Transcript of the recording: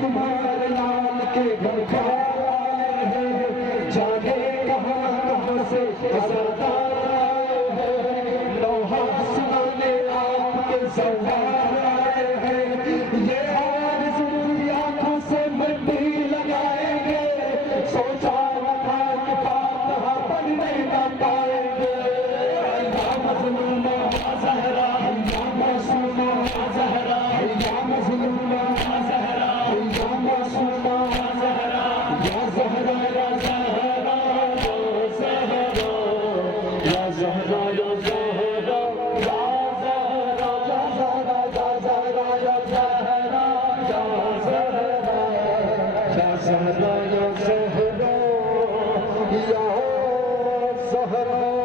तुम्हारे लाल के घर आए हैं, जाने कहाँ कहाँ से सरदार आए हैं, लोहा सुनाने आपके सवार आए हैं। ये आरज़ू आँखों से मिट्टी लगाएंगे, सोचा न था कि फातिहा पढ़ने न पाएंगे। या मज़लूमा या ज़हरा, या मासूमा या ज़हरा, या मज़लूमा या ज़हरा, या मासूमा या ज़हरा, या ज़हरा या ज़हरा या ज़हरा, या ज़हरा या ज़हरा, या ज़हरा या ज़हरा, या ज़हरा या ज़हरा, या ज़हरा या ज़हरा, या ज़हरा।